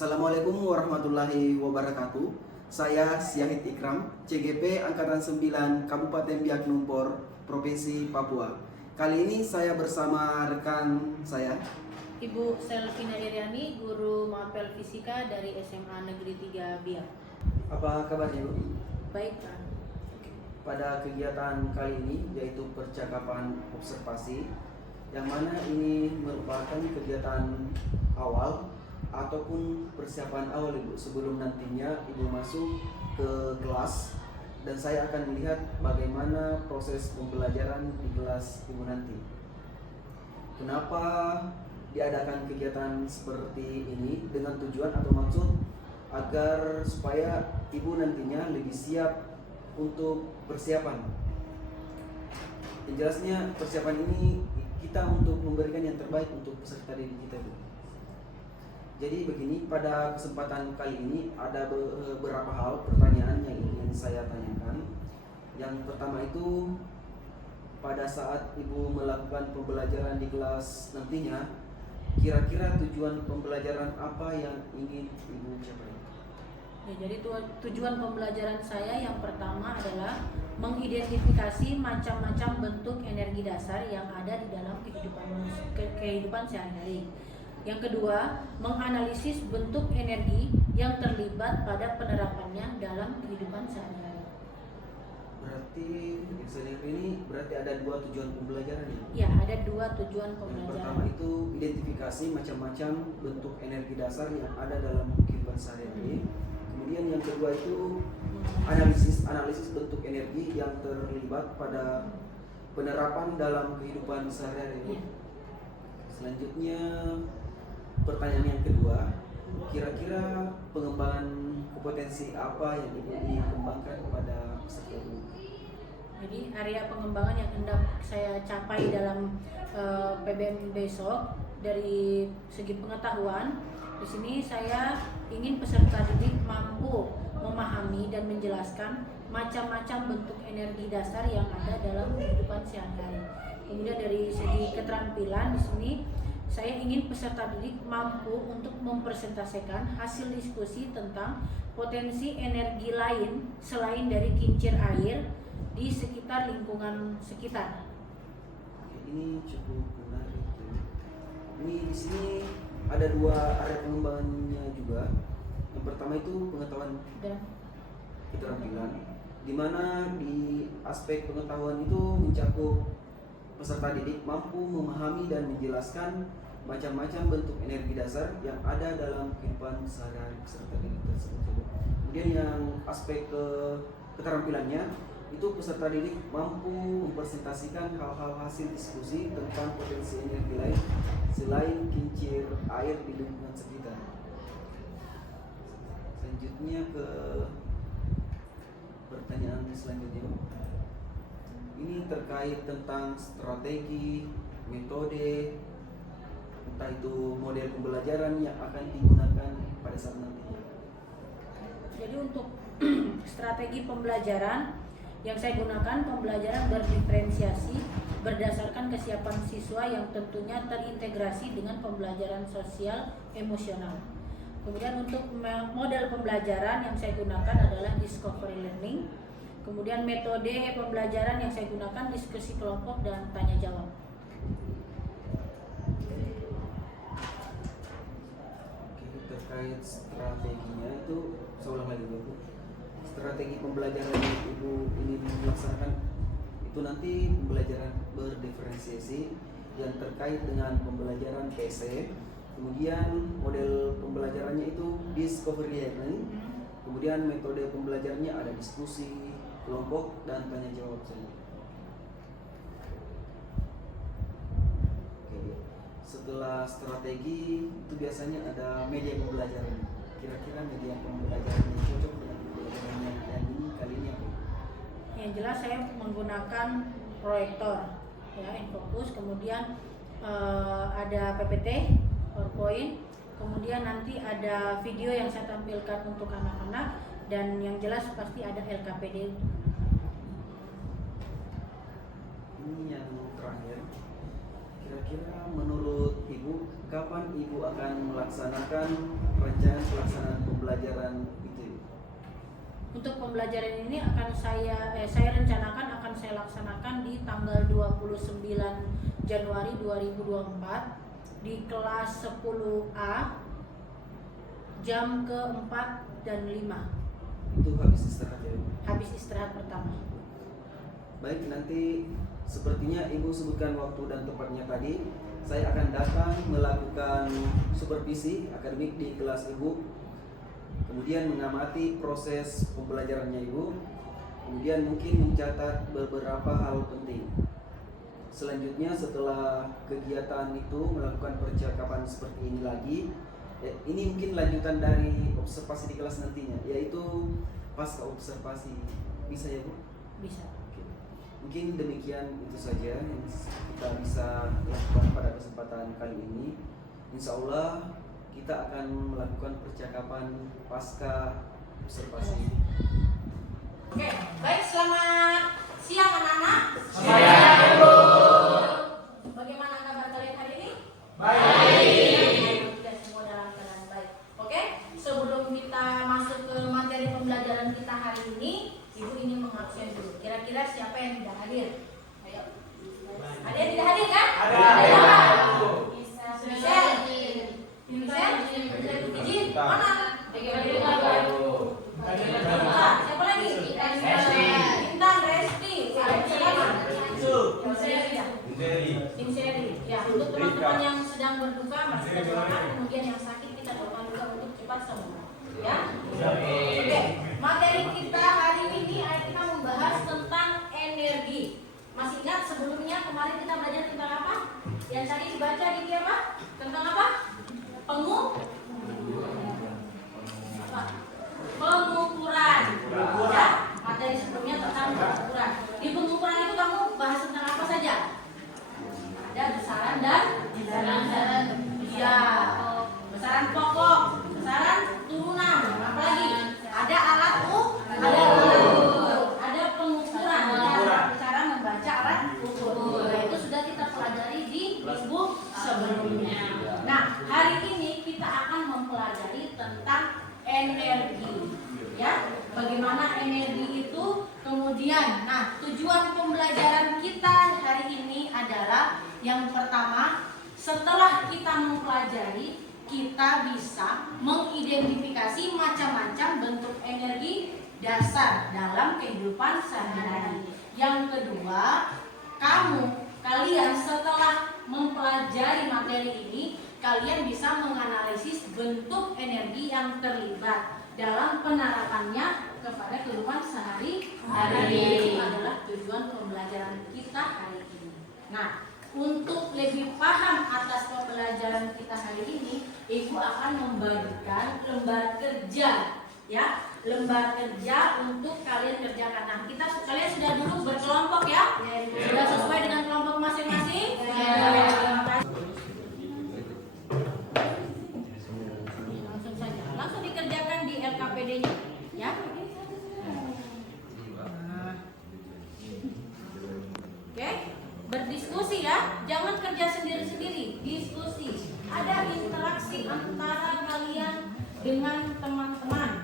Assalamualaikum warahmatullahi wabarakatuh. Saya Syahid Ikram, CGP Angkatan 9 Kabupaten Biak Numfor, Provinsi Papua. Kali ini saya bersama rekan saya, Ibu Selvina Iriani, guru mapel fisika dari SMA Negeri 3 Biak. Apa kabarnya, Bu? Baik, Pak. Pada kegiatan kali ini yaitu percakapan observasi, yang mana ini merupakan kegiatan awal ataupun persiapan awal Ibu sebelum nantinya Ibu masuk ke kelas, dan saya akan melihat bagaimana proses pembelajaran di kelas Ibu nanti. Kenapa diadakan kegiatan seperti ini, dengan tujuan atau maksud agar supaya Ibu nantinya lebih siap untuk persiapan. Yang jelasnya persiapan ini kita untuk memberikan yang terbaik untuk peserta didik kita, Bu. Jadi begini, pada kesempatan kali ini ada beberapa hal pertanyaan yang ingin saya tanyakan. Yang pertama itu, pada saat Ibu melakukan pembelajaran di kelas nantinya, kira-kira tujuan pembelajaran apa yang ingin Ibu capai? Ya, jadi tujuan pembelajaran saya yang pertama adalah mengidentifikasi macam-macam bentuk energi dasar yang ada di dalam kehidupan sehari-hari. Yang kedua, menganalisis bentuk energi yang terlibat pada penerapannya dalam kehidupan sehari-hari. Berarti ini berarti ada dua tujuan pembelajaran ya? Ya, ada dua tujuan pembelajaran. Yang pertama itu identifikasi macam-macam bentuk energi dasar yang ada dalam kehidupan sehari-hari. Kemudian yang kedua itu analisis bentuk energi yang terlibat pada penerapan dalam kehidupan sehari-hari. Ya. Selanjutnya, pertanyaan yang kedua, kira-kira pengembangan kompetensi apa yang Ibu dikembangkan kepada peserta Ibu? Jadi area pengembangan yang hendak saya capai dalam PBM besok dari segi pengetahuan, di sini saya ingin peserta didik mampu memahami dan menjelaskan macam-macam bentuk energi dasar yang ada dalam kehidupan sehari-hari. Kemudian dari segi keterampilan, di sini saya ingin peserta didik mampu untuk mempresentasikan hasil diskusi tentang potensi energi lain selain dari kincir air di sekitar lingkungan sekitar. Ini cukup menarik. Ini di sini ada dua area pengembangannya juga. Yang pertama itu pengetahuan Dan keterampilan, di mana di aspek pengetahuan itu mencakup peserta didik mampu memahami dan menjelaskan macam-macam bentuk energi dasar yang ada dalam kehidupan sehari-hari peserta didik tersebut. Kemudian yang aspek keterampilannya itu peserta didik mampu mempresentasikan hal-hal hasil diskusi tentang potensi energi lain selain kincir air di lingkungan sekitar. Selanjutnya ke pertanyaan selanjutnya. Ini terkait tentang strategi, metode, entah itu model pembelajaran yang akan digunakan pada saat nantinya. jadi untuk strategi pembelajaran yang saya gunakan, pembelajaran berdiferensiasi berdasarkan kesiapan siswa yang tentunya terintegrasi dengan pembelajaran sosial emosional. Kemudian untuk model pembelajaran yang saya gunakan adalah discovery learning. Kemudian metode pembelajaran yang saya gunakan diskusi kelompok dan tanya jawab. Oke, terkait strateginya itu saya ulang lagi Bu. Strategi pembelajaran yang Ibu ini melaksanakan itu nanti pembelajaran berdiferensiasi yang terkait dengan pembelajaran PC. Kemudian model pembelajarannya itu discovery learning. Kemudian metode pembelajarannya ada diskusi kelompok dan tanya jawab saja. Oke. Setelah strategi itu biasanya ada media pembelajaran. Kira-kira media pembelajaran yang cocok dengan pembelajaran yang ini kali ini apa? Yang jelas saya menggunakan proyektor ya, Infocus, kemudian ada PPT, PowerPoint, kemudian nanti ada video yang saya tampilkan untuk anak-anak, dan yang jelas pasti ada LKPD. Ini yang terakhir, kira-kira menurut Ibu kapan Ibu akan melaksanakan rencana pelaksanaan pembelajaran itu? Untuk pembelajaran ini akan saya rencanakan akan saya laksanakan di tanggal 29 Januari 2024 di kelas 10A jam ke-4 dan 5. Itu habis istirahat ya, Ibu? Habis istirahat pertama. Baik, nanti sepertinya Ibu sebutkan waktu dan tempatnya tadi. Saya akan datang melakukan supervisi akademik di kelas Ibu, kemudian mengamati proses pembelajarannya Ibu, kemudian mungkin mencatat beberapa hal penting. Selanjutnya setelah kegiatan itu melakukan percakapan seperti ini lagi, ini mungkin lanjutan dari observasi di kelas nantinya, yaitu pasca observasi. Bisa ya Bu? Bisa. Oke. Mungkin demikian itu saja yang kita bisa lakukan pada kesempatan kali ini. Insya Allah kita akan melakukan percakapan pasca observasi. Oke, baik, selamat siang anak-anak. Siang, Ibu. Bagaimana kabar kalian hari ini? Baik. Kita semua dalam keadaan baik. Oke, sebelum kita masuk ke materi pembelajaran kita hari ini, Ibu ingin mengabsen dulu. Kira-kira siapa yang tidak hadir? Ayo. Ada yang tidak hadir kan? Ada. Michelle. Izin. Mana? Siapa lagi? Intan, Resti. Sinceri. Ya, untuk teman-teman yang sedang berduka masih kita doakan, kemudian yang sakit kita doakan juga untuk cepat sembuh. Ya. Oke. Materi kita hari ini kita membahas tentang energi. Masih ingat sebelumnya kemarin kita belajar tentang apa? Yang tadi dibaca di apa? Tentang apa? Pengukuran. Ya, materi sebelumnya tentang pengukuran. Di pengukuran itu kamu bahas tentang apa saja? Ada besaran dan ya, besaran pokok, besaran turunan, apa lagi? Ada alat ada pengukuran, cara membaca alat ukur. Nah, itu sudah kita pelajari di buku sebelumnya. Nah, hari ini kita akan mempelajari tentang energi, ya. Bagaimana energi itu kemudian. Nah, tujuan pembelajaran kita hari ini adalah yang pertama, setelah kita mempelajari, kita bisa mengidentifikasi macam-macam bentuk energi dasar dalam kehidupan sehari-hari. Yang kedua, kalian setelah mempelajari materi ini, kalian bisa menganalisis bentuk energi yang terlibat dalam penerapannya kepada kehidupan sehari-hari. Itu adalah tujuan pembelajaran kita hari ini. Nah, untuk lebih paham atas pembelajaran kita hari ini, Ibu akan membagikan lembar kerja, ya, lembar kerja untuk kalian kerjakan. Nah, kalian sudah dulu berkelompok ya? Sudah sesuai dengan kelompok masing-masing? Langsung saja, langsung dikerjakan di LKPD-nya, ya. Oke, berdiskusi ya, jangan kerja sendiri-sendiri, diskusi. Ada interaksi antara kalian dengan teman-teman.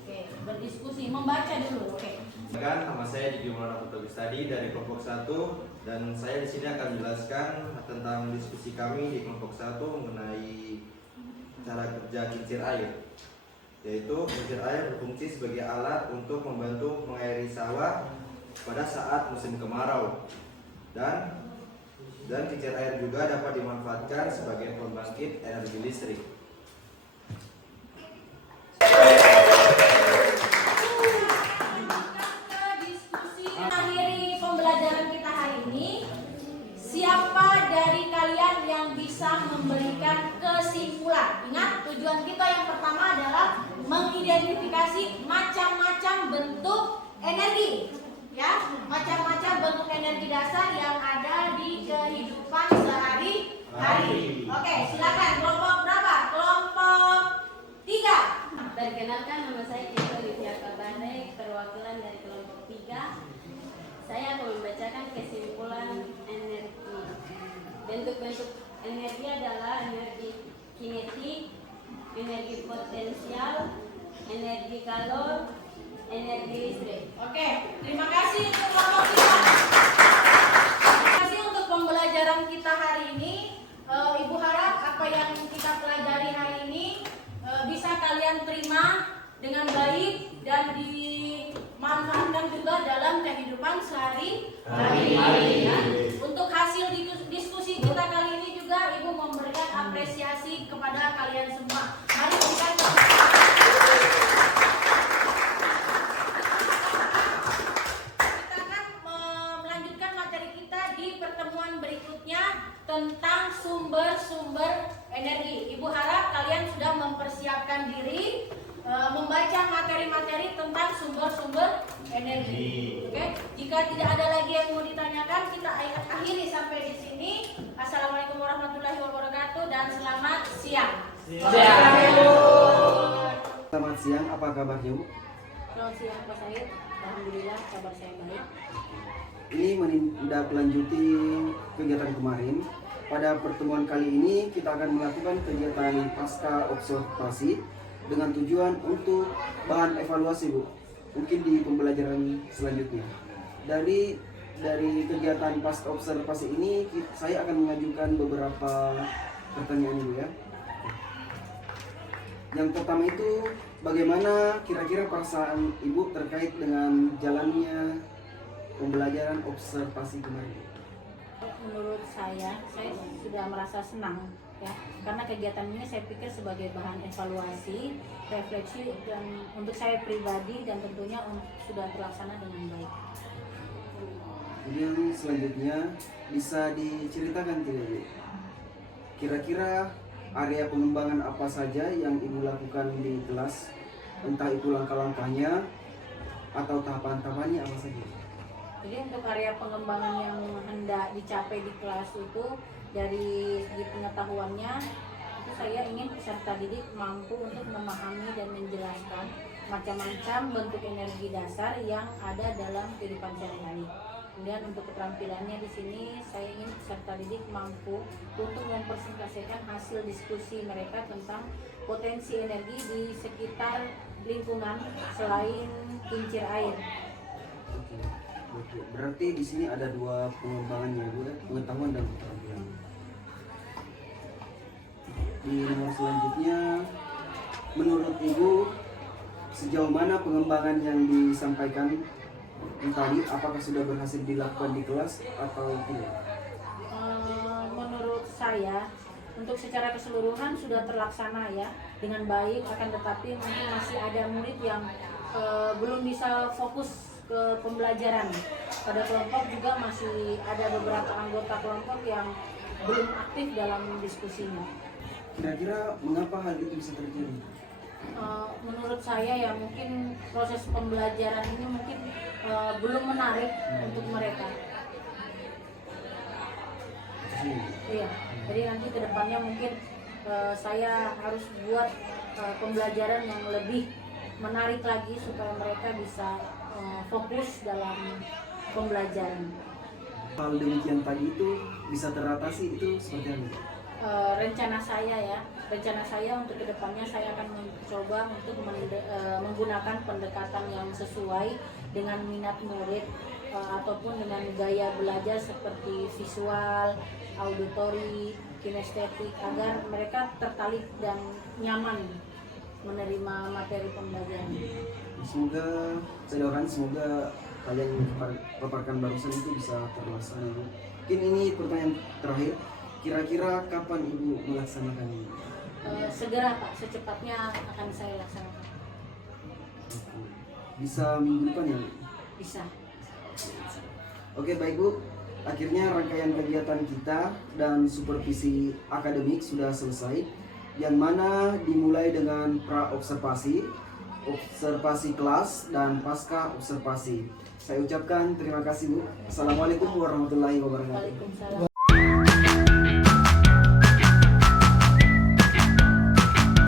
Oke, berdiskusi, membaca dulu. Oke. Nama saya Didi Maulana Putra Gustadi dari kelompok 1 dan saya di sini akan menjelaskan tentang diskusi kami di kelompok 1 mengenai cara kerja kincir air. Yaitu kincir air berfungsi sebagai alat untuk membantu mengairi sawah pada saat musim kemarau, dan kincir air juga dapat dimanfaatkan sebagai pembangkit energi listrik. Akhiri pembelajaran kita hari ini. Siapa dari kalian yang bisa memberikan kesimpulan? Ingat, tujuan kita yang pertama adalah mengidentifikasi macam-macam bentuk energi, ya, macam-macam bentuk energi dasar yang ada di kehidupan sehari-hari. Oke, silakan. Kelompok berapa? Kelompok 3. Perkenalkan, nama saya Kiko Lydia Kabane, perwakilan dari kelompok 3. Saya akan membacakan kesimpulan energi. Bentuk-bentuk Energi adalah energi kinetik, energi potensial, energi kalor, energi listrik. Oke, terima kasih untuk kelompok kita. Terima kasih untuk pembelajaran kita hari ini. Ibu harap apa yang kita pelajari hari ini bisa kalian terima dengan baik dan dimanfaatkan juga dalam kehidupan sehari-hari. Ya. Untuk hasil diskusi kita kali ini juga Ibu memberikan apresiasi kepada kalian semua. Mari kita melanjutkan materi kita di pertemuan berikutnya tentang sumber-sumber energi. Ibu harap kalian sudah mempersiapkan diri membaca materi-materi tentang sumber-sumber energi. Oke, jika tidak ada lagi yang mau ditanyakan, kita akhiri sampai di sini. Assalamualaikum warahmatullahi wabarakatuh dan selamat siang. Selamat siang, apa kabarnya Bu? Selamat siang Pak Said. Alhamdulillah kabar saya baik. Ini menindaklanjuti kegiatan kemarin. Pada pertemuan kali ini kita akan melakukan kegiatan pasca observasi dengan tujuan untuk bahan evaluasi Bu. Mungkin di pembelajaran selanjutnya. Dari kegiatan pasca observasi ini saya akan mengajukan beberapa pertanyaan Bu ya. Yang pertama itu, bagaimana kira-kira perasaan Ibu terkait dengan jalannya pembelajaran observasi kemarin? Menurut saya sudah merasa senang ya, karena kegiatan ini saya pikir sebagai bahan evaluasi, refleksi dan untuk saya pribadi dan tentunya sudah terlaksana dengan baik. Kemudian selanjutnya bisa diceritakan tidak Bu? Kira-kira area pengembangan apa saja yang Ibu lakukan di kelas? Entah itu langkah-langkahnya atau tahapan-tahapannya apa saja? Jadi untuk area pengembangan yang hendak dicapai di kelas itu dari segi pengetahuannya itu saya ingin peserta didik mampu untuk memahami dan menjelaskan macam-macam bentuk energi dasar yang ada dalam kehidupan sehari-hari. Kemudian untuk keterampilannya di sini saya ingin peserta didik mampu untuk mempresentasikan hasil diskusi mereka tentang potensi energi di sekitar lingkungan selain kincir air. Oke. Berarti di sini ada dua pengembangannya Bu ya, pengetahuan dan keterampilan. Di nomor selanjutnya, menurut Ibu sejauh mana pengembangan yang disampaikan tadi, apakah sudah berhasil dilakukan di kelas atau tidak? Menurut saya untuk secara keseluruhan sudah terlaksana ya dengan baik, akan tetapi mungkin masih ada murid yang belum bisa fokus ke pembelajaran. Pada kelompok juga masih ada beberapa anggota kelompok yang belum aktif dalam diskusinya. Kira-kira mengapa hal itu bisa terjadi? Menurut saya ya mungkin proses pembelajaran ini mungkin belum menarik untuk mereka. Iya, jadi nanti kedepannya mungkin saya harus buat pembelajaran yang lebih menarik lagi supaya mereka bisa fokus dalam pembelajaran. Hal demikian tadi itu bisa teratasi itu seperti apa? Rencana saya untuk kedepannya saya akan mencoba untuk menggunakan pendekatan yang sesuai dengan minat murid ataupun dengan gaya belajar seperti visual, auditori, kinestetik agar mereka tertarik dan nyaman menerima materi pembelajaran. Semoga saya doakan semoga kalian yang paparkan barusan itu bisa terlaksana Bu. Mungkin ini pertanyaan terakhir. Kira-kira kapan Ibu melaksanakan ini? Segera Pak, secepatnya akan saya laksanakan. Bisa minggu depan ya Bu? Bisa. Oke baik Bu. Akhirnya rangkaian kegiatan kita dan supervisi akademik sudah selesai, yang mana dimulai dengan pra-observasi, observasi kelas, dan pasca observasi. Saya ucapkan terima kasih Bu. Assalamualaikum warahmatullahi wabarakatuh. Waalaikumsalam.